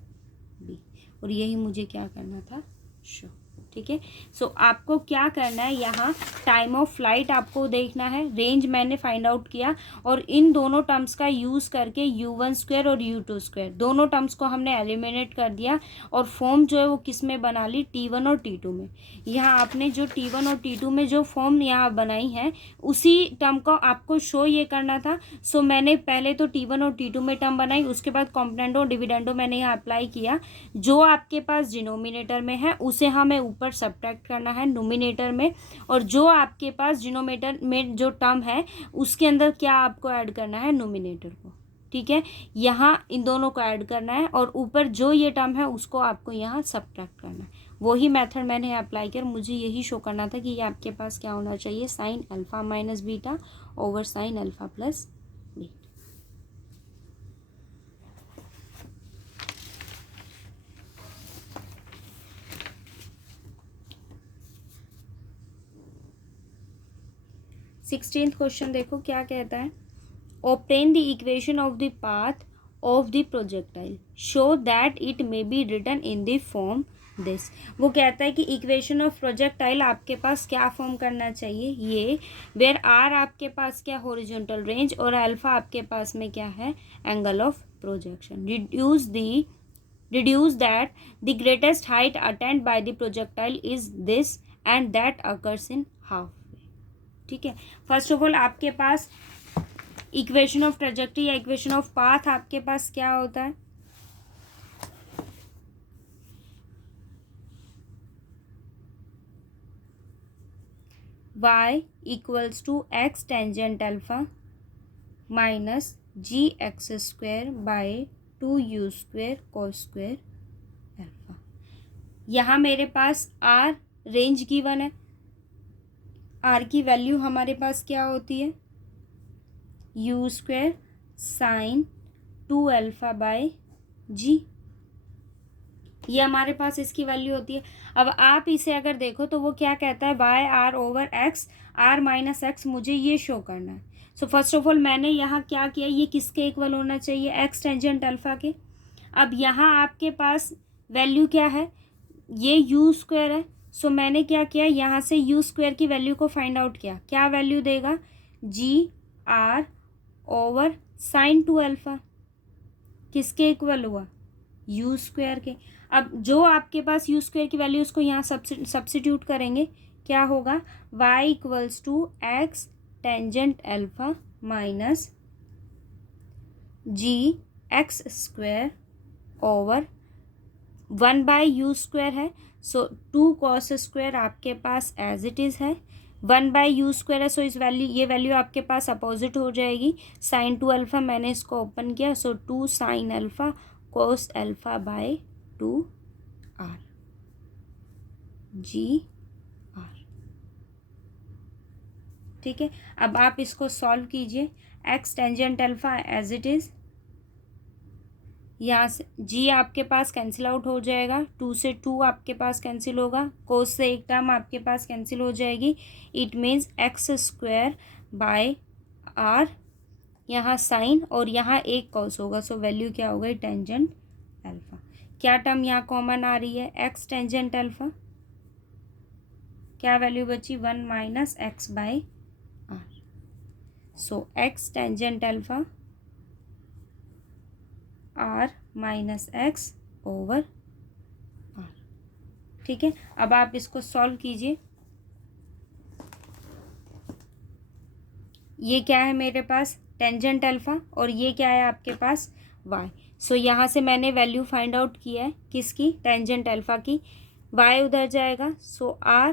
B, और यही मुझे क्या करना था, शो। ठीक है, सो आपको क्या करना है, यहाँ टाइम ऑफ फ्लाइट आपको देखना है, रेंज मैंने फाइंड आउट किया, और इन दोनों टर्म्स का यूज़ करके U1 स्क्वायर और U2 स्क्वायर दोनों टर्म्स को हमने एलिमिनेट कर दिया, और फॉर्म जो है वो किस में बना ली, T1 और T2 में। यहाँ आपने जो T1 और T2 में जो फॉर्म यहाँ बनाई है उसी टर्म को आपको शो ये करना था। सो मैंने पहले तो T1 और T2 में टर्म बनाई, उसके बाद कॉम्पोनेंडो और डिविडेंडो मैंने यहाँ अप्लाई किया। जो आपके पास डिनोमिनेटर में है उसे हमें ऊपर सब्ट्रैक्ट करना है नोमिनेटर में, और जो आपके पास डिनोमिनेटर में जो टर्म है उसके अंदर क्या आपको ऐड करना है, नोमिनेटर को। ठीक है, यहाँ इन दोनों को ऐड करना है, और ऊपर जो ये टर्म है उसको आपको यहाँ सब्ट्रैक्ट करना है। वही मेथड मैंने अप्लाई कर, मुझे यही शो करना था कि ये आपके पास क्या होना चाहिए, sine alpha minus beta over sine alpha plus beta. 16th question देखो क्या कहता है, obtain the equation of the path of the projectile, show that it may be written in the form this. वो कहता है कि इक्वेशन ऑफ प्रोजेक्टाइल आपके पास क्या फॉर्म करना चाहिए, ये वेयर आर आपके पास क्या, हॉरिजॉन्टल रेंज, और अल्फा आपके पास में क्या है, angle of projection. reduce that the greatest height attained by the projectile is this and that occurs in halfway। ठीक है, फर्स्ट ऑफ ऑल आपके पास इक्वेशन ऑफ ट्रेजेक्टरी या इक्वेशन ऑफ पाथ आपके पास क्या होता है, y equals to x tangent alpha minus g x square by 2u square cos square alpha. यहाँ मेरे पास r रेंज गिवन है, r की वैल्यू हमारे पास क्या होती है, u स्क्वायर साइन 2α बाय जी, ये हमारे पास इसकी वैल्यू होती है। अब आप इसे अगर देखो तो वो क्या कहता है, y r over x r minus x, मुझे ये शो करना है। सो फर्स्ट ऑफ ऑल मैंने यहाँ क्या किया, ये किसके इक्वल होना चाहिए, एक्स टेंजेंट अल्फ़ा के। अब यहाँ आपके पास वैल्यू क्या है, ये यू स्क्वायर है। सो मैंने क्या किया, यहाँ से यू स्क्वायर की वैल्यू को फाइंड आउट किया, क्या वैल्यू देगा, जी आर ओवर साइन 2α, किसके इक्वल हुआ, यू स्क्वायर के। अब जो आपके पास यू स्क्वायर की वैल्यू उसको यहाँ सब्सिट्यूट करेंगे, क्या होगा, y equals to x tangent alpha minus g x square over 1/u square है। सो 2 कॉस स्क्वायर आपके पास एज इट इज़ है, 1/u स्क्वायर है। सो इस वैल्यू, ये वैल्यू आपके पास अपोजिट हो जाएगी, साइन 2α मैंने इसको ओपन किया, so 2 sine alpha cos alpha by 2r g r. ठीक है, अब आप इसको सॉल्व कीजिए, x tangent alpha as it is, यहाँ से जी आपके पास कैंसिल आउट हो जाएगा, 2 से 2 आपके पास कैंसिल होगा, कोस से एक टर्म आपके पास कैंसिल हो जाएगी, it means x square by r, यहाँ साइन और यहाँ एक कॉस होगा। सो वैल्यू क्या हो गई, टेंजेंट अल्फ़ा। क्या टर्म यहाँ कॉमन आ रही है, एक्स टेंजेंट अल्फ़ा, क्या वैल्यू बची, 1 minus x by r. So x tangent alpha r minus x over r. ठीक है, अब आप इसको सॉल्व कीजिए, ये क्या है मेरे पास, टेंजेंट अल्फ़ा, और ये क्या है आपके पास, y। सो यहाँ से मैंने वैल्यू फाइंड आउट किया है, किसकी, टेंजेंट अल्फ़ा की, y उधर जाएगा, सो r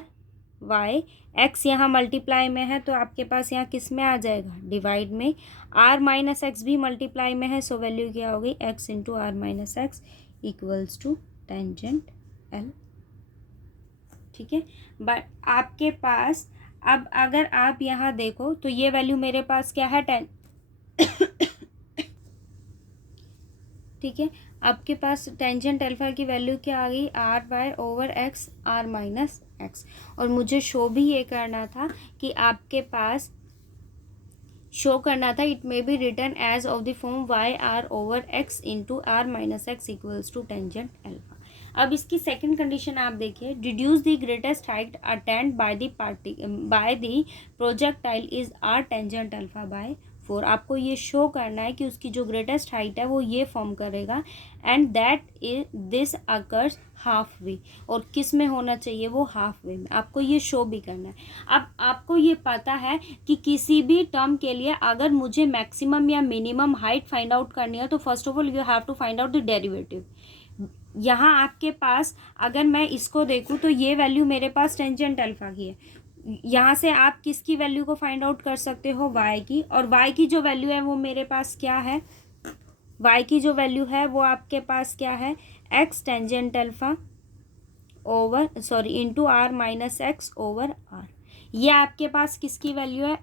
y, x यहाँ मल्टीप्लाई में है तो आपके पास यहाँ किस में आ जाएगा, डिवाइड में, r माइनस एक्स भी मल्टीप्लाई में है, सो वैल्यू क्या हो गई, x into r minus x equals to tangent l। ठीक है, बट आपके पास अब अगर आप यहाँ देखो तो ये वैल्यू मेरे पास क्या है, ठीक है, आपके पास टेंजेंट अल्फ़ा की वैल्यू क्या आ गई, r by over x r minus x. और मुझे शो भी ये करना था कि आपके पास शो करना था, it may be return as of the form y r over x into r minus x equals to tangent alpha. अब इसकी सेकंड कंडीशन आप देखिए, deduce the greatest height attend by the projectile is r tangent alpha by 4। आपको ये show करना है कि उसकी जो ग्रेटेस्ट हाइट है वो ये फॉर्म करेगा, and that is this occurs half way, और किस में होना चाहिए, वो हाफ वे में, आपको ये शो भी करना है। अब आपको ये पता है कि किसी भी टर्म के लिए अगर मुझे मैक्सिमम या मिनिमम हाइट फाइंड आउट करनी है तो first of all you have to find out the derivative. यहाँ आपके पास अगर मैं इसको देखूँ तो ये वैल्यू मेरे पास टेंजेंट अल्फ़ा की है, यहाँ से आप किसकी वैल्यू को फाइंड आउट कर सकते हो, y की, और y की जो वैल्यू है वो मेरे पास क्या है, y की जो वैल्यू है वो आपके पास क्या है, x tangent alpha over into r minus x over r. ये आपके पास किसकी वैल्यू है,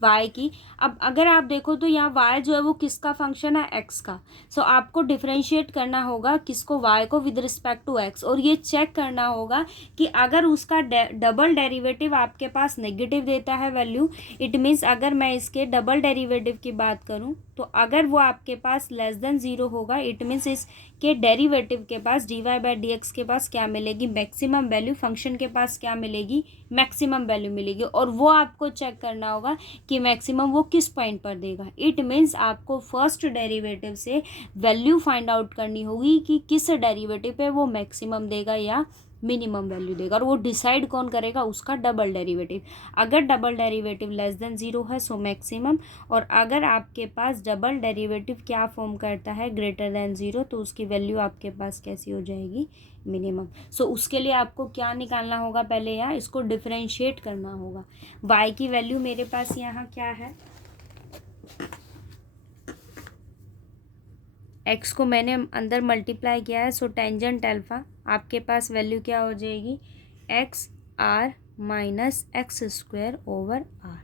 y की। अब अगर आप देखो तो यहाँ y जो है वो किसका फंक्शन है, x का। सो आपको डिफरेंशिएट करना होगा किसको, y को विद रिस्पेक्ट टू x, और ये चेक करना होगा कि अगर उसका डबल डेरिवेटिव आपके पास नेगेटिव देता है वैल्यू, इट मीन्स अगर मैं इसके डबल डेरिवेटिव की बात करूँ तो अगर वो आपके पास लेस देन 0 होगा, इट मीन्स इसके डेरिवेटिव के पास dy/dx के पास क्या मिलेगी, मैक्सिमम वैल्यू, फंक्शन के पास क्या मिलेगी, मैक्सिमम वैल्यू मिलेगी, और वो आपको चेक करना होगा कि मैक्सिमम वो किस पॉइंट पर देगा। इट मीन्स आपको फर्स्ट डेरिवेटिव से वैल्यू फाइंड आउट करनी होगी कि किस डेरिवेटिव पे वो मैक्सिमम देगा या मिनिमम वैल्यू देगा। और वो डिसाइड कौन करेगा, उसका डबल डेरिवेटिव। अगर double derivative less than zero है सो मैक्सिमम, और अगर आपके पास डबल डेरिवेटिव क्या फॉर्म करता है, ग्रेटर देन ज़ीरो, तो उसकी वैल्यू आपके पास कैसी हो जाएगी, मिनिमम। सो उसके लिए आपको क्या निकालना होगा, पहले यहाँ इसको डिफरेंशिएट करना होगा। y की वैल्यू मेरे पास यहाँ क्या है, x को मैंने अंदर मल्टीप्लाई किया है, सो टेंजेंट अल्फा आपके पास वैल्यू क्या हो जाएगी, x r minus x square over r.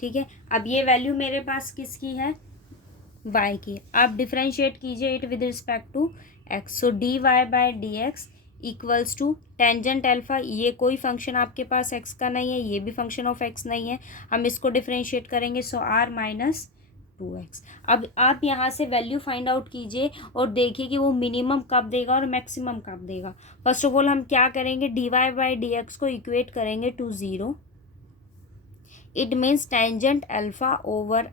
ठीक है, अब ये वैल्यू मेरे पास किसकी है, y की। आप डिफरेंशिएट कीजिए it with respect to x, so d y by d x equals to tangent alpha, ये कोई फंक्शन आपके पास x का नहीं है, ये भी फंक्शन ऑफ x नहीं है, हम इसको डिफरेंशिएट करेंगे, सो r माइनस 2x। अब आप यहाँ से वैल्यू फाइंड आउट कीजिए और देखिए कि वो मिनिमम कब देगा और मैक्सिमम कब देगा। फर्स्ट ऑफ ऑल हम क्या करेंगे, d y by d x को इक्वेट करेंगे to zero. It means tangent alpha over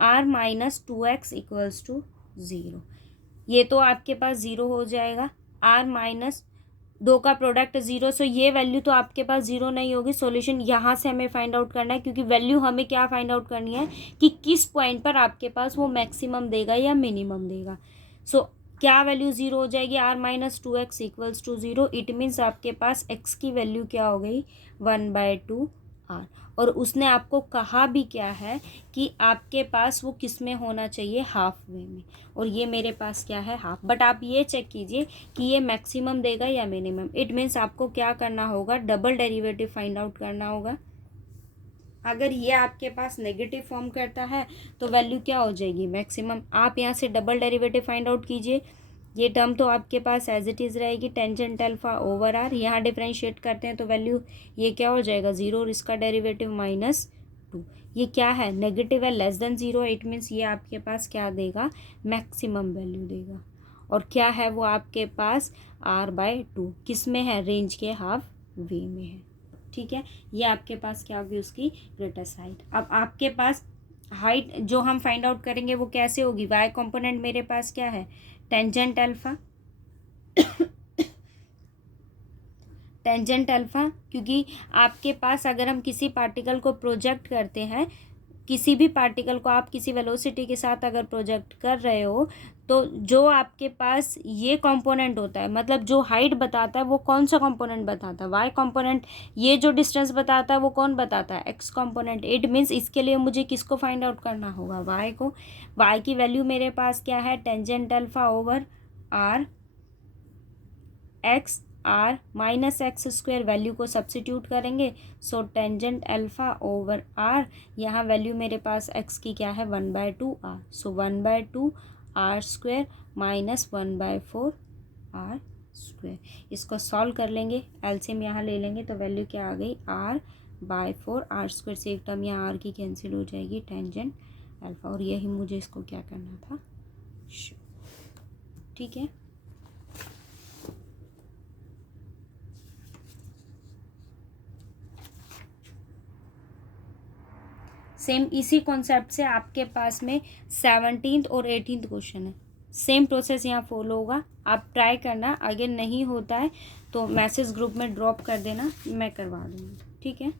r minus 2x equals to zero. ये तो आपके पास ज़ीरो हो जाएगा, आर माइनस दो का प्रोडक्ट ज़ीरो, सो ये वैल्यू तो आपके पास ज़ीरो नहीं होगी। सॉल्यूशन यहाँ से हमें फाइंड आउट करना है, क्योंकि वैल्यू हमें क्या फाइंड आउट करनी है कि किस पॉइंट पर आपके पास वो मैक्सिमम देगा या मिनिमम देगा। सो क्या वैल्यू ज़ीरो हो जाएगी, r minus 2x equals to zero. It means आपके पास x की वैल्यू क्या हो गई, 1/2 आर। और उसने आपको कहा भी क्या है कि आपके पास वो किस में होना चाहिए, हाफ वे में, और ये मेरे पास क्या है, हाफ। बट आप ये चेक कीजिए कि ये मैक्सिमम देगा या मिनिमम। इट मीन्स आपको क्या करना होगा, डबल डेरिवेटिव फाइंड आउट करना होगा। अगर ये आपके पास नेगेटिव फॉर्म करता है तो वैल्यू क्या हो जाएगी, मैक्सिमम। आप यहाँ से डबल डेरिवेटिव फाइंड आउट कीजिए, ये टर्म तो आपके पास एज इट इज़ रहेगी, टेंजेंट अल्फा ओवर आर। यहाँ डिफरेंशिएट करते हैं तो वैल्यू ये क्या हो जाएगा, ज़ीरो, और इसका डेरिवेटिव -2। ये क्या है, नेगेटिव है, less than zero. It means ये आपके पास क्या देगा, मैक्सिमम वैल्यू देगा। और क्या है वो आपके पास, r/2, किस में है, रेंज के हाफ वे में है। ठीक है, ये आपके पास क्या होगी, उसकी ग्रेटेस्ट हाइट। अब आपके पास हाइट जो हम फाइंड आउट करेंगे वो कैसे होगी, y कंपोनेंट मेरे पास क्या है, टेंजेंट अल्फा टेंजेंट अल्फा, क्योंकि आपके पास अगर हम किसी पार्टिकल को प्रोजेक्ट करते हैं, किसी भी पार्टिकल को आप किसी वेलोसिटी के साथ अगर प्रोजेक्ट कर रहे हो, तो जो आपके पास ये कंपोनेंट होता है, मतलब जो हाइट बताता है वो कौन सा कंपोनेंट बताता है, वाई कंपोनेंट। ये जो डिस्टेंस बताता है वो कौन बताता है, एक्स कंपोनेंट। इट मीन्स इसके लिए मुझे किसको फाइंड आउट करना होगा, वाई को। वाई की वैल्यू मेरे पास क्या है, tangent alpha over r, x r minus x square, value को सब्सिट्यूट करेंगे, so tangent alpha over r, यहाँ वैल्यू मेरे पास एक्स की क्या है, 1/2 r, so 1/2 r square minus 1/4 r square. इसको सॉल्व कर लेंगे, एलसीएम यहाँ ले लेंगे, तो वैल्यू क्या आ गई, r/4 आर स्क्वायर से एक टर्म यहाँ आर की कैंसिल हो जाएगी, टेंजेंट अल्फा। और यही मुझे इसको क्या करना था, ठीक है। सेम इसी कॉन्सेप्ट से आपके पास में 17th और 18th क्वेश्चन है, सेम प्रोसेस यहाँ फॉलो होगा। आप ट्राई करना, अगर नहीं होता है तो मैसेज ग्रुप में ड्रॉप कर देना, मैं करवा दूँगी, ठीक है।